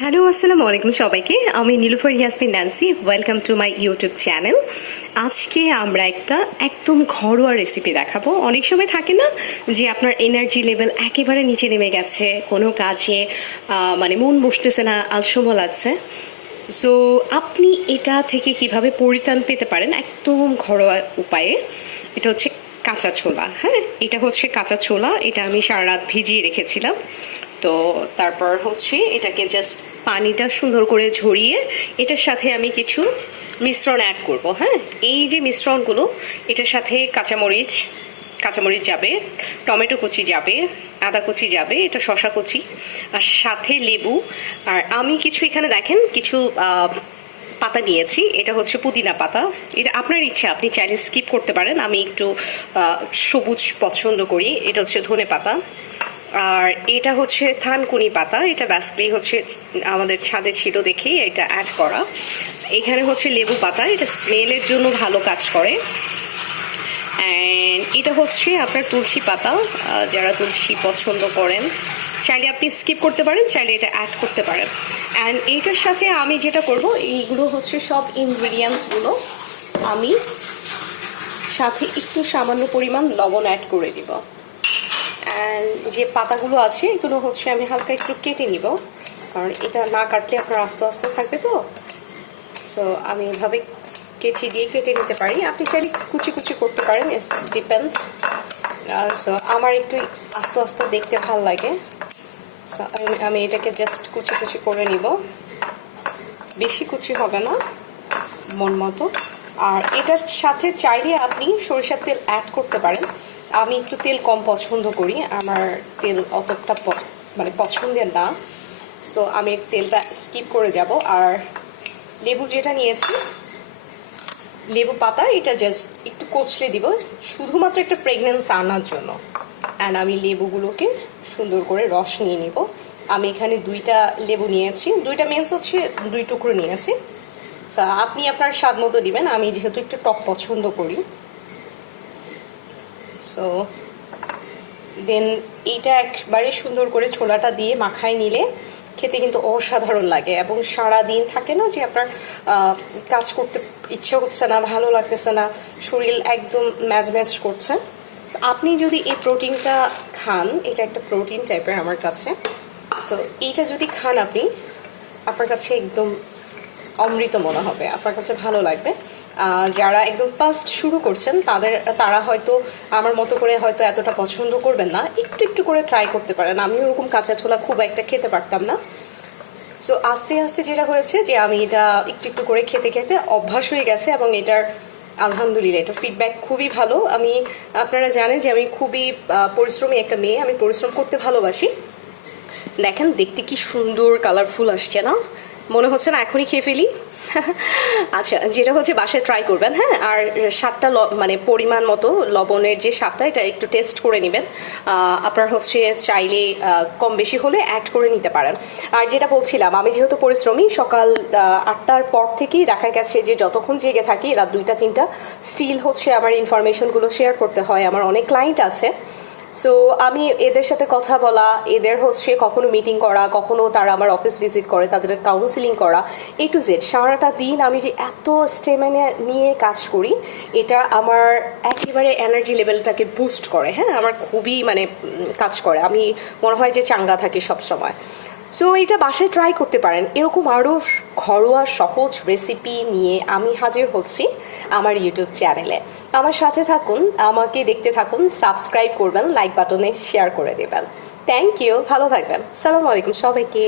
Hello আসসালামু আলাইকুম সবাইকে। আমি Nilufar Yasmin Nancy. Welcome to my YouTube channel. আজকে আমরা একটা একদম ঘরোয়া রেসিপি দেখাবো। অনেক সময় থাকে না যে আপনার এনার্জি লেভেল একেবারে নিচে নেমে গেছে, কোনো কাজে মানে মন বসতেছে না, আলসেমি লাগছে। সো আপনি এটা থেকে কিভাবে পরিত্রাণ পেতে পারেন একদম ঘরোয়া উপায়ে। এটা হচ্ছে কাঁচা ছোলা। হ্যাঁ, এটা হচ্ছে কাঁচা ছোলা। এটা আমি সারা রাত ভিজিয়ে রেখেছিলাম। তো তারপর হচ্ছে এটাকে জাস্ট পানিটা সুন্দর করে ঝরিয়ে এটার সাথে আমি কিছু মিশ্রণ অ্যাড করব। হ্যাঁ, এই যে মিশ্রণগুলো, এটার সাথে কাঁচামরিচ যাবে, টমেটো কুচি যাবে, আদা কুচি যাবে, এটা শসা কুচি, আর সাথে লেবু। আর আমি কিছু এখানে দেখেন কিছু পাতা নিয়েছি। এটা হচ্ছে পুদিনা পাতা। এটা আপনার ইচ্ছা, আপনি চাইলে স্কিপ করতে পারেন। আমি একটু সবুজ পছন্দ করি। এটা হচ্ছে ধনে পাতা। আর এটা হচ্ছে থানকুনি পাতা। এটা বেসিক্যালি হচ্ছে আমাদের ছাদে ছিল দেখেই এটা অ্যাড করা। এখানে হচ্ছে লেবু পাতা, এটা স্মেলের জন্য ভালো কাজ করে। অ্যান্ড এটা হচ্ছে আপনার তুলসী পাতা। যারা তুলসী পছন্দ করেন চাইলে আপনি স্কিপ করতে পারেন, চাইলে এটা অ্যাড করতে পারেন। অ্যান্ড এইটার সাথে আমি যেটা করব, এইগুলো হচ্ছে সব ইনগ্রিডিয়েন্টসগুলো আমি সাথে একটু সামান্য পরিমাণ লবণ অ্যাড করে দিব। অ্যান্ড যে পাতাগুলো আছে এগুলো হচ্ছে আমি হালকা একটু কেটে নিব, কারণ এটা না কাটলে আপনার আস্তে আস্তে থাকবে। তো সো আমি এভাবে কেচি দিয়ে কেটে নিতে পারি, আপনি চাইলে কুচি কুচি করতে পারেন, ইটস ডিপেন্ডস। সো আমার একটু আস্তে আস্তে দেখতে ভাল লাগে। সো আমি এটাকে জাস্ট কুচি কুচি করে নিব, বেশি কুচি হবে না, মন মতো। আর এটার সাথে চাইলে আপনি সরিষার তেল অ্যাড করতে পারেন। আমি একটু তেল কম পছন্দ করি, আমার তেল অতটা মানে পছন্দের না। সো আমি তেলটা স্কিপ করে যাব। আর লেবু যেটা নিয়েছি, লেবু পাতা, এটা জাস্ট একটু কচলে দিব শুধুমাত্র একটা ফ্রেগনেন্স আনার জন্য। অ্যান্ড আমি লেবুগুলোকে সুন্দর করে রস নিয়ে নিব। আমি এখানে 2টা লেবু নিয়েছি, 2টা মিন্স হচ্ছে 2 টুকরো নিয়েছি। আপনি আপনার স্বাদ মতো দিবেন, আমি যেহেতু একটু টক পছন্দ করি। সো দেন এইটা একবারে সুন্দর করে ছোলাটা দিয়ে মাখায় নিলে খেতে কিন্তু অসাধারণ লাগে। এবং সারা দিন থাকে না যে আপনার কাজ করতে ইচ্ছে হচ্ছে না, ভালো লাগতেছে না, শরীর একদম ম্যাজ করছে। আপনি যদি এই প্রোটিনটা খান, এটা একটা প্রোটিন টাইপের আমার কাছে। সো এইটা যদি খান আপনি, আপনার কাছে একদম অমৃত মনে হবে, আপনার কাছে ভালো লাগবে। যারা একদম ফার্স্ট শুরু করছেন তারা হয়তো আমার মতো করে হয়তো এতটা পছন্দ করবেন না, একটু একটু করে ট্রাই করতে পারেন। আমি ওরকম কাঁচা ছোলা খুব একটা খেতে পারতাম না। সো আস্তে আস্তে যেটা হয়েছে যে আমি এটা একটু একটু করে খেতে খেতে অভ্যাস হয়ে গেছে, এবং এটার আলহামদুলিল্লাহ এটার ফিডব্যাক খুবই ভালো। আপনারা জানেন যে আমি খুবই পরিশ্রমী একটা মেয়ে, আমি পরিশ্রম করতে ভালোবাসি। দেখেন দেখতে কি সুন্দর কালারফুল আসছে না? মনে হচ্ছে না এখনই খেয়ে ফেলি? আচ্ছা, যেটা হচ্ছে বাসায় ট্রাই করবেন। হ্যাঁ, আর স্বাদটা মানে পরিমাণ মতো লবণের যে স্বাদটা, এটা একটু টেস্ট করে নেবেন। আপনার হচ্ছে চাইলে কম বেশি হলে অ্যাড করে নিতে পারেন। আর যেটা বলছিলাম, আমি যেহেতু পরিশ্রমী, সকাল 8টার পর থেকেই দেখা গেছে যে যতক্ষণ জেগে থাকি রাত 2টা 3টা, স্টিল হচ্ছে আমার ইনফরমেশনগুলো শেয়ার করতে হয়। আমার অনেক ক্লায়েন্ট আছে। সো আমি এদের সাথে কথা বলা, এদের হচ্ছে কখনো মিটিং করা, কখনো তারা আমার অফিস ভিজিট করে, তাদের কাউন্সিলিং করা, A to Z সারাটা দিন আমি যে এত স্টেমিনা নিয়ে কাজ করি, এটা আমার একেবারে এনার্জি লেভেলটাকে বুস্ট করে। হ্যাঁ, আমার খুবই মানে কাজ করে, আমি মনে হয় যে চাঙ্গা থাকি সবসময়। সো এটা বাসায় ট্রাই করতে পারেন। এরকম আরও ঘরোয়া সহজ রেসিপি নিয়ে আমি হাজির হচ্ছি আমার ইউটিউব চ্যানেলে। আমার সাথে থাকুন, আমাকে দেখতে থাকুন, সাবস্ক্রাইব করবেন, লাইক বাটনে শেয়ার করে দেবেন। থ্যাংক ইউ, ভালো থাকবেন। আসসালামু আলাইকুম সবাইকে।